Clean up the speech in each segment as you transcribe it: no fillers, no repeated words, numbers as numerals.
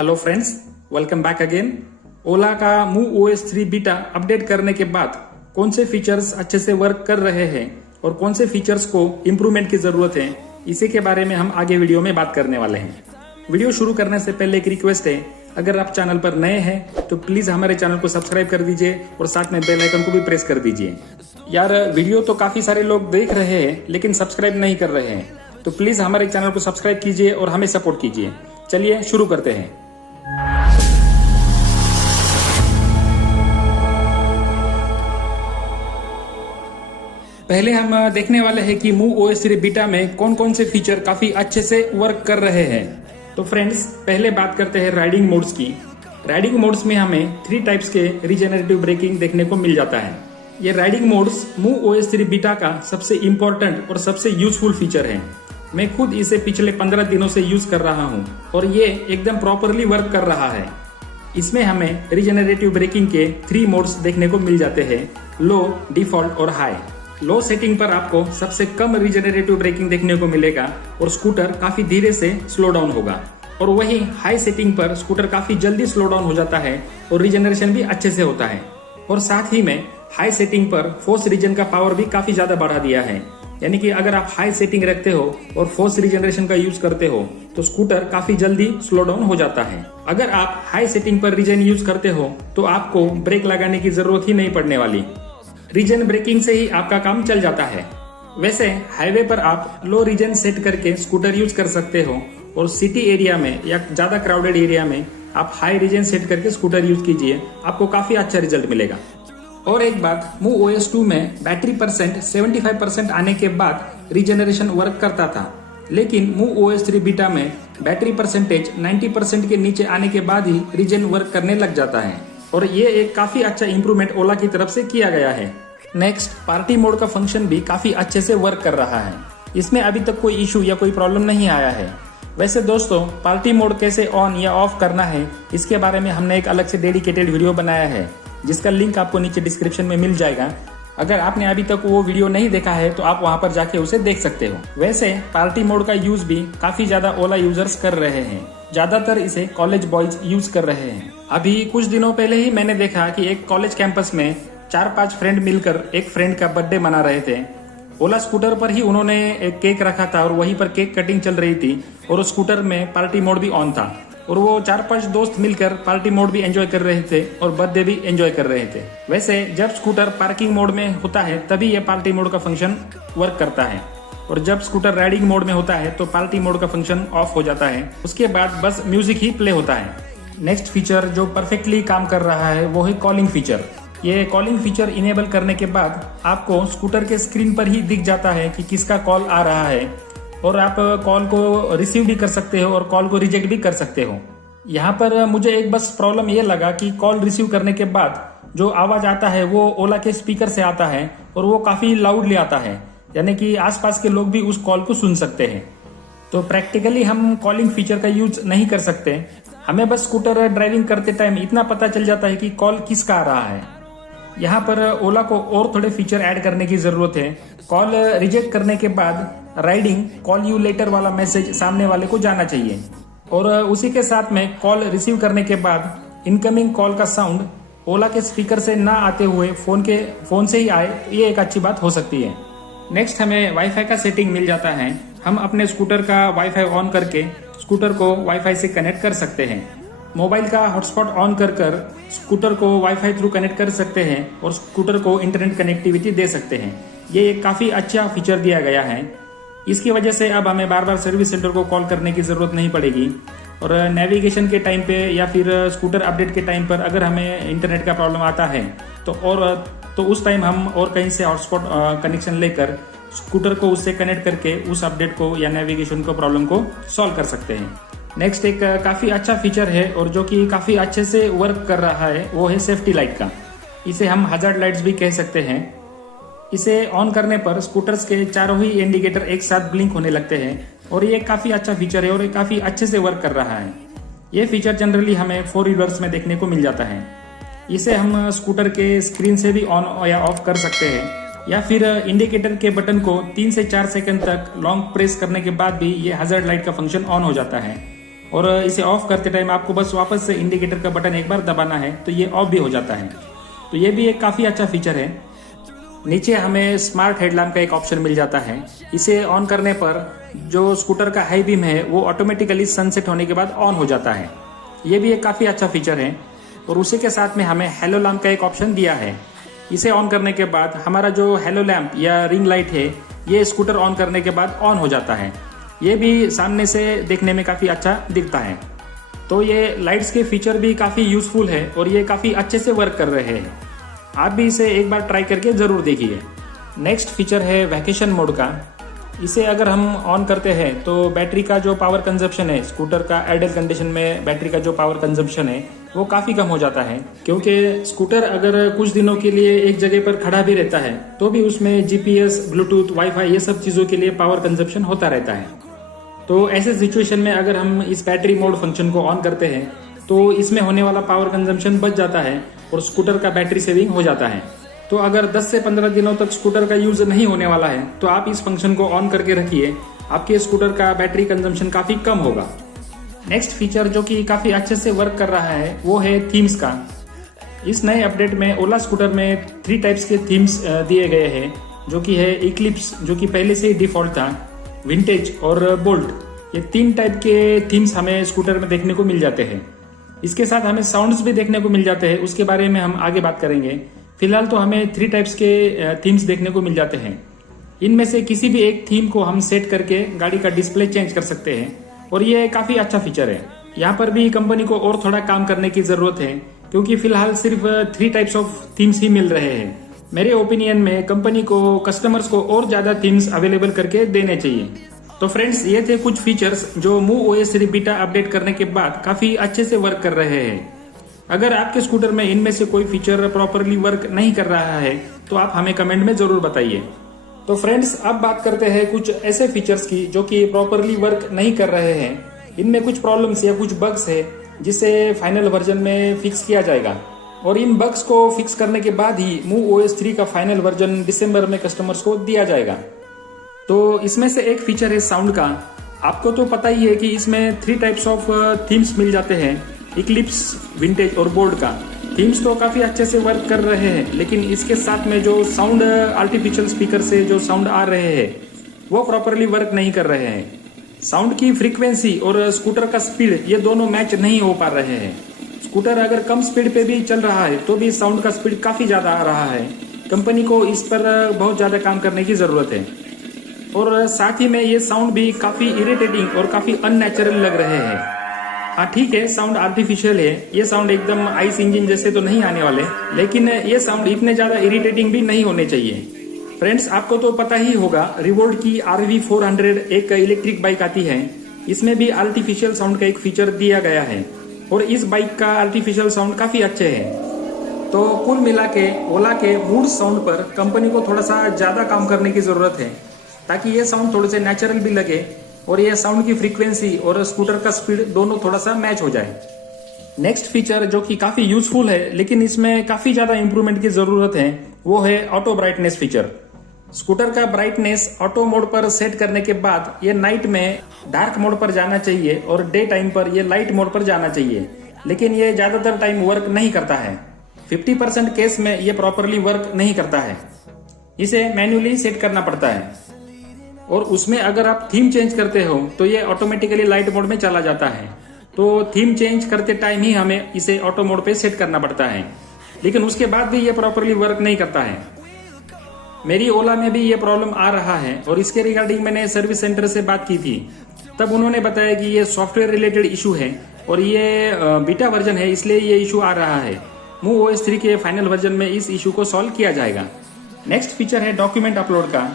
Hello friends, welcome back again. Ola का MuOS 3 beta update करने के बाद कौन से फीचर्स अच्छे से वर्क कर रहे हैं और कौन से फीचर्स को इम्प्रूवमेंट की जरूरत है, इसी के बारे में हम आगे वीडियो में बात करने वाले हैं। वीडियो शुरू करने से पहले एक रिक्वेस्ट है, अगर आप चैनल पर नए हैं तो प्लीज हमारे चैनल को सब्सक्राइब कर दीजिए और साथ में बेल आइकन को भी प्रेस कर दीजिए। यार, वीडियो तो काफी सारे लोग देख रहे हैं लेकिन सब्सक्राइब नहीं कर रहे हैं, तो प्लीज हमारे चैनल को सब्सक्राइब कीजिए और हमें सपोर्ट कीजिए। चलिए शुरू करते हैं। पहले हम देखने वाले हैं कि MuOS 3 बीटा में कौन कौन से फीचर काफी अच्छे से वर्क कर रहे हैं। तो फ्रेंड्स, पहले बात करते हैं राइडिंग मोड्स की। राइडिंग मोड्स में हमें 3 टाइप्स के रीजेनरेटिव ब्रेकिंग देखने को मिल जाता है। ये राइडिंग मोड्स MuOS 3 बीटा का सबसे इम्पोर्टेंट और सबसे यूजफुल फीचर है। मैं खुद इसे पिछले 15 दिनों से यूज कर रहा हूँ और ये एकदम प्रॉपरली वर्क कर रहा है। इसमें हमें रीजेनरेटिव ब्रेकिंग के 3 मोड्स देखने को मिल जाते हैं, लो, डिफॉल्ट और हाई। लो सेटिंग पर आपको सबसे कम रीजेनरेटिव ब्रेकिंग देखने को मिलेगा और स्कूटर काफी धीरे से स्लो डाउन होगा, और वही हाई सेटिंग पर स्कूटर काफी जल्दी स्लो डाउन हो जाता है और रीजेनरेशन भी अच्छे से होता है। और साथ ही में हाई सेटिंग पर फोर्स रीजन का पावर भी काफी ज्यादा बढ़ा दिया है, यानी कि अगर आप हाई सेटिंग रखते हो और फोर्स रीजनरेशन का यूज करते हो तो स्कूटर काफी जल्दी स्लो डाउन हो जाता है। अगर आप हाई सेटिंग पर रीजन यूज करते हो तो आपको ब्रेक लगाने की जरूरत ही नहीं पड़ने वाली। रीजन ब्रेकिंग से ही आपका काम चल जाता है। वैसे हाईवे पर आप लो रीजन सेट करके स्कूटर यूज कर सकते हो और सिटी एरिया में या ज्यादा क्राउडेड एरिया में आप हाई रीजन सेट करके स्कूटर यूज कीजिए, आपको काफी अच्छा रिजल्ट मिलेगा। और एक बात, MuOS 2 में बैटरी परसेंट 75% आने के बाद रीजनरेशन वर्क करता था, लेकिन MuOS 3 बीटा में बैटरी परसेंटेज 90% के नीचे आने के बाद ही रीजन वर्क करने लग जाता है, और ये एक काफी अच्छा इंप्रूवमेंट ओला की तरफ से किया गया है। नेक्स्ट, पार्टी मोड का फंक्शन भी काफी अच्छे से वर्क कर रहा है। इसमें अभी तक कोई इशू या कोई प्रॉब्लम नहीं आया है। वैसे दोस्तों, पार्टी मोड कैसे ऑन या ऑफ करना है, इसके बारे में हमने एक अलग से डेडिकेटेड वीडियो बनाया है, जिसका लिंक आपको नीचे डिस्क्रिप्शन में मिल जाएगा। अगर आपने अभी तक वो वीडियो नहीं देखा है तो आप वहां पर जाके उसे देख सकते हो। वैसे पार्टी मोड का यूज भी काफी ज्यादा ओला यूजर्स कर रहे हैं, ज्यादातर इसे कॉलेज बॉयज यूज कर रहे हैं। अभी कुछ दिनों पहले ही मैंने देखा कि एक कॉलेज कैंपस में 4-5 फ्रेंड मिलकर एक फ्रेंड का बर्थडे मना रहे थे। ओला स्कूटर पर ही उन्होंने एक केक रखा था और वहीं पर केक कटिंग चल रही थी, और स्कूटर में पार्टी मोड भी ऑन था, और वो 4-5 दोस्त मिलकर पार्टी मोड भी एंजॉय कर रहे थे और बर्थडे भी एंजॉय कर रहे थे। वैसे जब स्कूटर पार्किंग मोड में होता है तभी ये पार्टी मोड का फंक्शन वर्क करता है, और जब स्कूटर राइडिंग मोड में होता है तो पार्टी मोड का फंक्शन ऑफ हो जाता है। उसके बाद बस म्यूजिक ही प्ले होता है। नेक्स्ट फीचर जो परफेक्टली काम कर रहा है वो है कॉलिंग फीचर। ये कॉलिंग फीचर इनेबल करने के बाद आपको स्कूटर के स्क्रीन पर ही दिख जाता है कि किसका कॉल आ रहा है, और आप कॉल को रिसीव भी कर सकते हो और कॉल को रिजेक्ट भी कर सकते हो। यहाँ पर मुझे एक बस प्रॉब्लम ये लगा कि कॉल रिसीव करने के बाद जो आवाज आता है वो ओला के स्पीकर से आता है और वो काफी लाउडली आता है, यानी कि आसपास के लोग भी उस कॉल को सुन सकते हैं। तो प्रैक्टिकली हम कॉलिंग फीचर का यूज नहीं कर सकते। हमें बस स्कूटर ड्राइविंग करते टाइम इतना पता चल जाता है कि कॉल किसका आ रहा है। यहाँ पर ओला को और थोड़े फीचर ऐड करने की जरूरत है। कॉल रिजेक्ट करने के बाद राइडिंग कॉल यू लेटर वाला मैसेज सामने वाले को जाना चाहिए, और उसी के साथ में कॉल रिसीव करने के बाद इनकमिंग कॉल का साउंड ओला के स्पीकर से ना आते हुए फोन से ही आए, ये एक अच्छी बात हो सकती है। नेक्स्ट, हमें वाईफाई का सेटिंग मिल जाता है। हम अपने स्कूटर का वाईफाई ऑन करके स्कूटर को वाईफाई से कनेक्ट कर सकते हैं। मोबाइल का हॉटस्पॉट ऑन कर स्कूटर को वाईफाई थ्रू कनेक्ट कर सकते हैं और स्कूटर को इंटरनेट कनेक्टिविटी दे सकते हैं। ये एक काफी अच्छा फीचर दिया गया है। इसकी वजह से अब हमें बार बार सर्विस सेंटर को कॉल करने की जरूरत नहीं पड़ेगी, और नेविगेशन के टाइम पे या फिर स्कूटर अपडेट के टाइम पर अगर हमें इंटरनेट का प्रॉब्लम आता है तो उस टाइम हम और कहीं से हॉटस्पॉट कनेक्शन लेकर स्कूटर को उससे कनेक्ट करके उस अपडेट को या नेविगेशन को प्रॉब्लम को सॉल्व कर सकते हैं। नेक्स्ट, एक काफी अच्छा फीचर है और जो कि काफी अच्छे से वर्क कर रहा है वो है सेफ्टी लाइट का। इसे हम हजार्ड लाइट्स भी कह सकते हैं। इसे ऑन करने पर स्कूटर्स के चारों ही इंडिकेटर एक साथ ब्लिंक होने लगते हैं, और ये काफी अच्छा फीचर है और ये काफी अच्छे से वर्क कर रहा है। ये फीचर जनरली हमें 4 व्हीलर्स में देखने को मिल जाता है। इसे हम स्कूटर के स्क्रीन से भी ऑन या ऑफ कर सकते हैं, या फिर इंडिकेटर के बटन को 3 से 4 सेकंड तक लॉन्ग प्रेस करने के बाद भी ये हजार्ड लाइट का फंक्शन ऑन हो जाता है। और इसे ऑफ करते टाइम आपको बस वापस से इंडिकेटर का बटन एक बार दबाना है तो ये ऑफ भी हो जाता है। तो ये भी एक काफ़ी अच्छा फीचर है। नीचे हमें स्मार्ट हेडलैम्प का एक ऑप्शन मिल जाता है। इसे ऑन करने पर जो स्कूटर का हाई बीम है वो ऑटोमेटिकली सनसेट होने के बाद ऑन हो जाता है। ये भी एक काफ़ी अच्छा फीचर है। और उसी के साथ में हमें हेलो लैम्प का एक ऑप्शन दिया है। इसे ऑन करने के बाद हमारा जो हेलो लैम्प या रिंग लाइट है ये स्कूटर ऑन करने के बाद ऑन हो जाता है। ये भी सामने से देखने में काफ़ी अच्छा दिखता है। तो ये लाइट्स के फीचर भी काफ़ी यूजफुल है और ये काफ़ी अच्छे से वर्क कर रहे हैं। आप भी इसे एक बार ट्राई करके ज़रूर देखिए। नेक्स्ट फीचर है वैकेशन मोड का। इसे अगर हम ऑन करते हैं तो बैटरी का जो पावर कंजप्शन है, स्कूटर का आइडल कंडीशन में बैटरी का जो पावर कंजप्शन है वो काफ़ी कम हो जाता है। क्योंकि स्कूटर अगर कुछ दिनों के लिए एक जगह पर खड़ा भी रहता है तो भी उसमें जीपीएस, ब्लूटूथ, वाईफाई ये सब चीज़ों के लिए पावर कंजप्शन होता रहता है। तो ऐसे सिचुएशन में अगर हम इस बैटरी मोड फंक्शन को ऑन करते हैं तो इसमें होने वाला पावर कंजम्पशन बच जाता है और स्कूटर का बैटरी सेविंग हो जाता है। तो अगर 10 से 15 दिनों तक स्कूटर का यूज नहीं होने वाला है तो आप इस फंक्शन को ऑन करके रखिए, आपके स्कूटर का बैटरी कंजम्पशन काफ़ी कम होगा। नेक्स्ट फीचर जो कि काफ़ी अच्छे से वर्क कर रहा है वो है थीम्स का। इस नए अपडेट में ओला स्कूटर में 3 टाइप्स के थीम्स दिए गए हैं, जो कि है इक्लिप्स जो कि पहले से ही डिफॉल्ट था, विंटेज और बोल्ट। ये 3 टाइप के थीम्स हमें स्कूटर में देखने को मिल जाते हैं। इसके साथ हमें साउंड्स भी देखने को मिल जाते हैं, उसके बारे में हम आगे बात करेंगे। फिलहाल तो हमें 3 टाइप्स के थीम्स देखने को मिल जाते हैं। इनमें से किसी भी एक थीम को हम सेट करके गाड़ी का डिस्प्ले चेंज कर सकते हैं और ये काफ़ी अच्छा फीचर है। यहाँ पर भी कंपनी को और थोड़ा काम करने की ज़रूरत है क्योंकि फिलहाल सिर्फ 3 टाइप्स ऑफ थीम्स ही मिल रहे हैं। मेरे ओपिनियन में कंपनी को कस्टमर्स को और ज़्यादा थीम्स अवेलेबल करके देने चाहिए। तो फ्रेंड्स, ये थे कुछ फीचर्स जो MooOS 3 बीटा अपडेट करने के बाद काफ़ी अच्छे से वर्क कर रहे हैं। अगर आपके स्कूटर में इनमें से कोई फीचर प्रॉपरली वर्क नहीं कर रहा है तो आप हमें कमेंट में ज़रूर बताइए। तो फ्रेंड्स, अब बात करते हैं कुछ ऐसे फीचर्स की जो कि प्रॉपरली वर्क नहीं कर रहे हैं। इनमें कुछ प्रॉब्लम्स या कुछ बग्स है जिसे फाइनल वर्जन में फिक्स किया जाएगा और इन बग्स को फिक्स करने के बाद ही MooOS 3 का फाइनल वर्जन दिसंबर में कस्टमर्स को दिया जाएगा। तो इसमें से एक फीचर है साउंड का। आपको तो पता ही है कि इसमें 3 टाइप्स ऑफ थीम्स मिल जाते हैं, इक्लिप्स, विंटेज और बोल्ड का। थीम्स तो काफ़ी अच्छे से वर्क कर रहे हैं, लेकिन इसके साथ में जो साउंड आर्टिफिशियल स्पीकर से जो साउंड आ रहे हैं वो प्रॉपरली वर्क नहीं कर रहे हैं। साउंड की फ्रीक्वेंसी और स्कूटर का स्पीड ये दोनों मैच नहीं हो पा रहे हैं। स्कूटर अगर कम स्पीड पे भी चल रहा है तो भी साउंड का स्पीड काफ़ी ज़्यादा आ रहा है। कंपनी को इस पर बहुत ज़्यादा काम करने की ज़रूरत है। और साथ ही में ये साउंड भी काफ़ी इरिटेटिंग और काफ़ी अननेचुरल लग रहे हैं। हाँ ठीक है, साउंड आर्टिफिशियल है, ये साउंड एकदम आइस इंजन जैसे तो नहीं आने वाले, लेकिन ये साउंड इतने ज़्यादा इरिटेटिंग भी नहीं होने चाहिए। फ्रेंड्स, आपको तो पता ही होगा रिवोल्ट की RV400 एक इलेक्ट्रिक बाइक आती है। इसमें भी आर्टिफिशियल साउंड का एक फीचर दिया गया है और इस बाइक का आर्टिफिशियल साउंड काफ़ी अच्छे है। तो कुल मिला के ओला के मूड साउंड पर कंपनी को थोड़ा सा ज़्यादा काम करने की ज़रूरत है ताकि ये साउंड थोड़े से नेचुरल भी लगे और ये साउंड की फ्रीक्वेंसी और स्कूटर का स्पीड दोनों थोड़ा सा मैच हो जाए। नेक्स्ट फीचर जो कि काफ़ी यूजफुल है लेकिन इसमें काफ़ी ज़्यादा इंप्रूवमेंट की ज़रूरत है वो है ऑटो ब्राइटनेस फीचर। स्कूटर का ब्राइटनेस ऑटो मोड पर सेट करने के बाद ये नाइट में डार्क मोड पर जाना चाहिए और डे टाइम पर ये लाइट मोड पर जाना चाहिए, लेकिन ये ज़्यादातर टाइम वर्क नहीं करता है। 50% केस में ये प्रॉपरली वर्क नहीं करता है। इसे मैन्युअली सेट करना पड़ता है और उसमें अगर आप थीम चेंज करते हो तो ये ऑटोमेटिकली लाइट मोड में चला जाता है। तो थीम चेंज करते टाइम ही हमें इसे ऑटो मोड पे सेट करना पड़ता है, लेकिन उसके बाद भी ये प्रॉपरली वर्क नहीं करता है। मेरी ओला में भी ये प्रॉब्लम आ रहा है और इसके रिगार्डिंग मैंने सर्विस सेंटर से बात की थी, तब उन्होंने बताया कि ये सॉफ्टवेयर रिलेटेड इशू है और ये बीटा वर्जन है इसलिए ये इशू आ रहा है। MooOS 3 के फाइनल वर्जन में इस इशू को सॉल्व किया जाएगा। नेक्स्ट फीचर है डॉक्यूमेंट अपलोड का।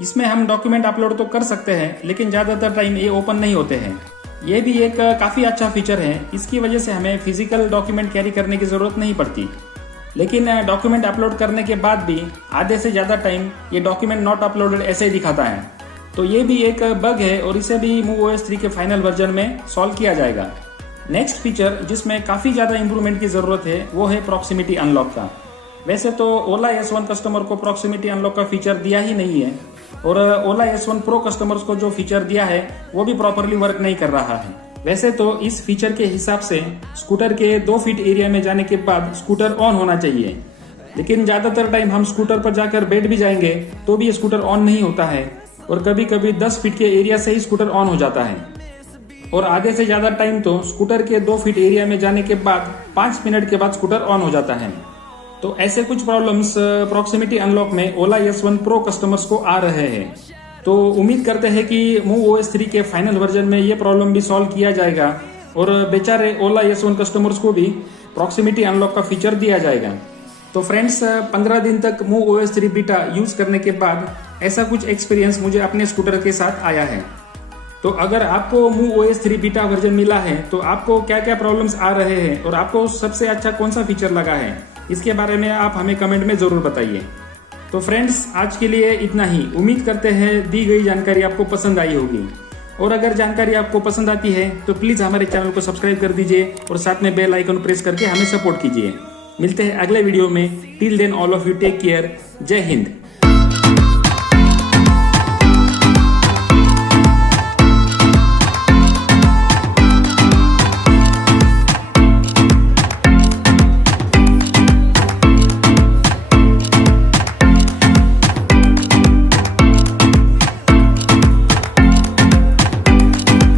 इसमें हम डॉक्यूमेंट अपलोड तो कर सकते हैं लेकिन ज़्यादातर टाइम ये ओपन नहीं होते हैं। ये भी एक काफ़ी अच्छा फीचर है। इसकी वजह से हमें फिजिकल डॉक्यूमेंट कैरी करने की ज़रूरत नहीं पड़ती, लेकिन डॉक्यूमेंट अपलोड करने के बाद भी आधे से ज़्यादा टाइम ये डॉक्यूमेंट नॉट अपलोडेड ऐसे ही दिखाता है। तो ये भी एक बग है और इसे भी MooOS 3 के फाइनल वर्जन में सॉल्व किया जाएगा। नेक्स्ट फीचर जिसमें काफ़ी ज़्यादा इंप्रूवमेंट की ज़रूरत है वो है प्रॉक्सिमिटी अनलॉक का। वैसे तो ओला S1 कस्टमर को प्रॉक्सिमिटी अनलॉक का फीचर दिया ही नहीं है और ओला S1 प्रो कस्टमर्स को जो फीचर दिया है वो भी प्रॉपरली वर्क नहीं कर रहा है। वैसे तो इस फीचर के हिसाब से स्कूटर के 2 फीट एरिया में जाने के बाद स्कूटर ऑन होना चाहिए, लेकिन ज्यादातर टाइम हम स्कूटर पर जाकर बैठ भी जाएंगे तो भी स्कूटर ऑन नहीं होता है, और कभी कभी 10 फीट के एरिया से ही स्कूटर ऑन हो जाता है, और आधे से ज्यादा टाइम तो स्कूटर के 2 फीट एरिया में जाने के बाद 5 मिनट के बाद स्कूटर ऑन हो जाता है। तो ऐसे कुछ प्रॉब्लम्स प्रॉक्सिमिटी अनलॉक में ओला S1 Pro कस्टमर्स को आ रहे हैं। तो उम्मीद करते हैं कि मूव OS 3 के फाइनल वर्जन में ये प्रॉब्लम भी सॉल्व किया जाएगा और बेचारे ओला S1 कस्टमर्स को भी प्रॉक्सिमिटी अनलॉक का फीचर दिया जाएगा। तो फ्रेंड्स, 15 दिन तक मूव OS 3 बीटा यूज करने के बाद ऐसा कुछ एक्सपीरियंस मुझे अपने स्कूटर के साथ आया है। तो अगर आपको मूव OS 3 बीटा वर्जन मिला है तो आपको क्या क्या प्रॉब्लम्स आ रहे हैं और आपको सबसे अच्छा कौन सा फीचर लगा है, इसके बारे में आप हमें कमेंट में जरूर बताइए। तो फ्रेंड्स, आज के लिए इतना ही। उम्मीद करते हैं दी गई जानकारी आपको पसंद आई होगी, और अगर जानकारी आपको पसंद आती है तो प्लीज हमारे चैनल को सब्सक्राइब कर दीजिए और साथ में बेल आइकन प्रेस करके हमें सपोर्ट कीजिए। मिलते हैं अगले वीडियो में। Till then all of you take care. जय हिंद।